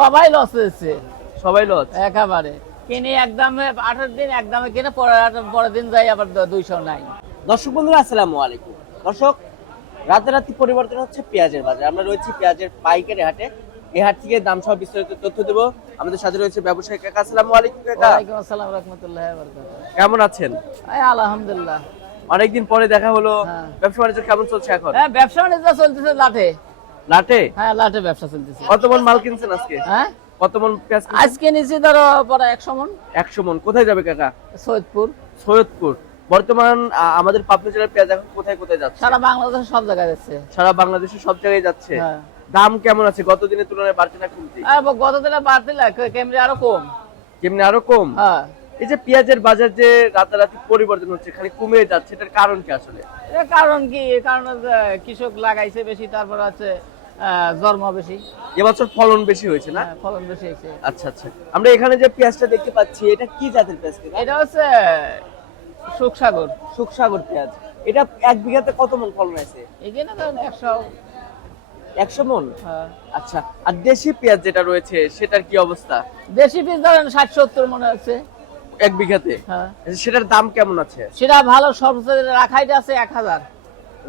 সবাই লস হয়েছে, সবাই লস একেবারে কিনে একদমে 18 দিন একদমে কিনে পরের দিন যাই আবার 200 নাই। দর্শক বন্ধুরা আসসালামু আলাইকুম। দর্শক, রাতারাতি পরিবর্তন হচ্ছে পেঁয়াজের বাজার। আমরা রয়েছি পেঁয়াজের পাইকারি হাটে। এই হাট থেকে দাম সহ বিস্তারিত তথ্য দেবো। আমাদের সাথে রয়েছে ব্যবসায়ী কাকা। আসসালামু আলাইকুম কাকা। ওয়ালাইকুম আসসালাম রাহমাতুল্লাহি ওয়া বারাকাতুহু। কেমন আছেন? আলহামদুলিল্লাহ, অনেকদিন পরে দেখা হলো। হ্যাঁ। ব্যবসা বাণিজ্য কেমন চলছে এখন? হ্যাঁ, ব্যবসা বাণিজ্য চলতেছে লাটে। লাটে? হ্যাঁ, লাটে ব্যবসা চলতেছে। কত মন মাল কিনছেন আজকে? হ্যাঁ, কত মন পেঁয়াজ কিনছেন? আজকে নিচে ধরো পরে 100 মন। 100 মন। কোথায় যাবে কাকা? সৈয়দপুর। সৈয়দপুর। বর্তমান আমাদের পাবনা জেলার পেঁয়াজ এখন কোথায় কোথায় যাচ্ছে? সারা বাংলাদেশে সব জায়গায় যাচ্ছে। সারা বাংলাদেশে সব জায়গায় যাচ্ছে। হ্যাঁ। দাম কেমন আছে? গত দিনের তুলনায় বাড়ছে না কমছে? গত দিনে বাড়তি কেমনি আরো কম। কেমনে আরো কম? হ্যাঁ। এই যে পেঁয়াজের বাজার যে রাতারাতি পরিবর্তন হচ্ছে, খালি কমে যাচ্ছে, এটার কারণ কি আসলে? এর কারণ কি? কারণ হচ্ছে কৃষক লাগাইছে বেশি, তারপর আছে জন্ম বেশি। এবছর ফলন বেশি হয়েছে না? হ্যাঁ, ফলন বেশি হয়েছে। আচ্ছা আচ্ছা। আমরা এখানে যে পেঁয়াজটা দেখতে পাচ্ছি, এটা কি জাতের পেঁয়াজ? এটা হচ্ছে সুখসাগর। সুখসাগর পেঁয়াজ। এটা এক বিঘাতে কত মন ফলন আছে? এখানে ধরেন 100 মন। হ্যাঁ। আচ্ছা, আর দেশি পেঁয়াজ যেটা রয়েছে সেটার কি অবস্থা? দেশি পিস ধরেন 60-70 মনে হচ্ছে এক বিঘাতে? হ্যাঁ। সেটার দাম কেমন আছে? সেটা ভালো, সবচেয়ে রাখাইটা আছে 1000।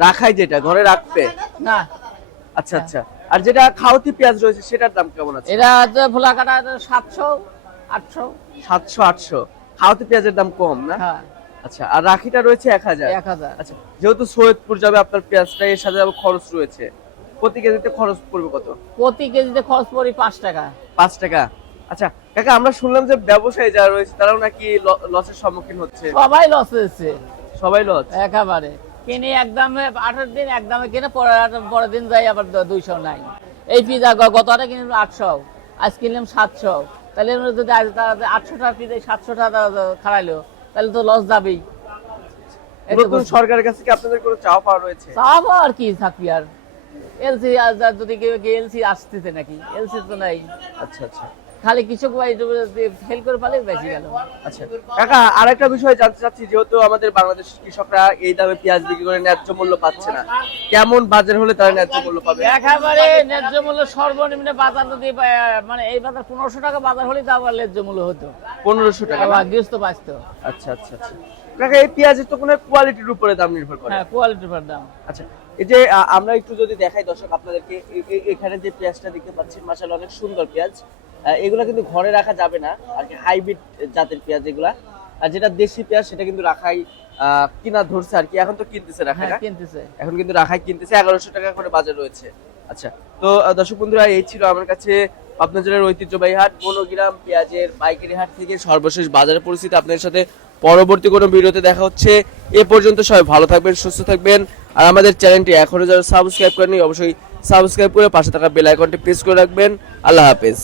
রাখাই যেটা ঘরে রাখবে? না। আচ্ছা আচ্ছা। আর যেটা খাওয়াতি পেঁয়াজ রয়েছে সেটার দাম কেমন আছে? এটা হচ্ছে ভোলা কাটা 700-800। 700-800। খাওয়াতি পেঁয়াজের দাম কম না? হ্যাঁ। আচ্ছা, আর রাখিটা রয়েছে 1000। 1000। আচ্ছা, যেহেতু সৈয়দপুর যাবে আপনার পেঁয়াজটা, এর সাথে আবার খরচ রয়েছে। প্রতি কেজিতে খরচ পড়বে কত? প্রতি কেজিতে খরচ পড়ি 5 টাকা। 5 টাকা। আচ্ছা কাকা, আমরা শুনলাম যে ব্যবসায়ী যারা রয়েছে তারাও নাকি লসের সম্মুখীন হচ্ছে। সবাই লস হয়েছে, সবাই লস একেবারে কিনে একদমে 18 দিন একদমে কিনে পরের দিন যাই আবার 200 নাই। এই পিজা গতটা কিনলাম 800, আজ কিনলাম 700। তাহলে যদি 800 টাকা পিজা 700 টাকা খাড়াইলো, তাহলে তো লস যাবেই। নতুন সরকারের কাছে কি আপনাদের কোনো চাওয়া পাওয়া রয়েছে? চাওয়া আর কি থাকবি আর? এলসি যদি এলসি আসতেছে নাকি? এলসি তো নাই। আচ্ছা আচ্ছা। খালি কৃষক ভাই ফেল করে পালে বেশি গেল। আচ্ছা কাকা, আরেকটা বিষয় জানতে চাচ্ছি, যেহেতু আমাদের বাংলাদেশ কৃষকরা এই দামে পেঁয়াজ বিক্রি করে ন্যায্য মূল্য পাচ্ছে না, কেমন বাজার হলে তারা ন্যায্য মূল্য পাবে? একেবারে ন্যায্য মূল্য সর্বনিম্ন বাজার যদি মানে এই বাজার 1500 টাকা বাজার হলে তা আবার ন্যায্য মূল্য হতো। 1500 টাকা গৃহস্থ বাঁচতো। আচ্ছা আচ্ছা আচ্ছা। কাকা, এই পেঁয়াজের তো কোনো কোয়ালিটির উপরে দাম নির্ভর করে। হ্যাঁ, কোয়ালিটির উপর দাম। আচ্ছা, এই যে আমরা একটু যদি দেখাই দর্শক আপনাদেরকে, এখানে যে পেঁয়াজটা দেখতে পাচ্ছেন, মাশাআল্লাহ অনেক সুন্দর পেঁয়াজ। এগুলা কিন্তু ঘরে রাখা যাবে না, আর কি হাইব্রিড জাতের পেঁয়াজ এগুলা। আর যেটা দেশি পেঁয়াজ সেটা কিন্তু রাখাই কিনা ধরছে আর কি, এখন তো কিনতেছে রাখাই। হ্যাঁ, কিনতেছে এখন কিন্তু রাখাই কিনতেছে, 1100 টাকা করে বাজার রয়েছে। আচ্ছা, তো দর্শক বন্ধুরা, এই ছিল আমার কাছে পাবনা জেলার ঐতিহ্যবাহী হাট বনগ্রাম পেঁয়াজের পাইকারি হাট থেকে সর্বশেষ বাজারের পরিস্থিতি। আপনাদের সাথে পরবর্তী কোনো ভিডিওতে দেখা হচ্ছে। এ পর্যন্ত সবাই ভালো থাকবেন, সুস্থ থাকবেন। আর আমাদের চ্যানেলটি এখনো যারা সাবস্ক্রাইব করেনি, অবশ্যই সাবস্ক্রাইব করে পাশে থাকা বেল আইকনটি প্রেস করে রাখবেন। আল্লাহ হাফেজ।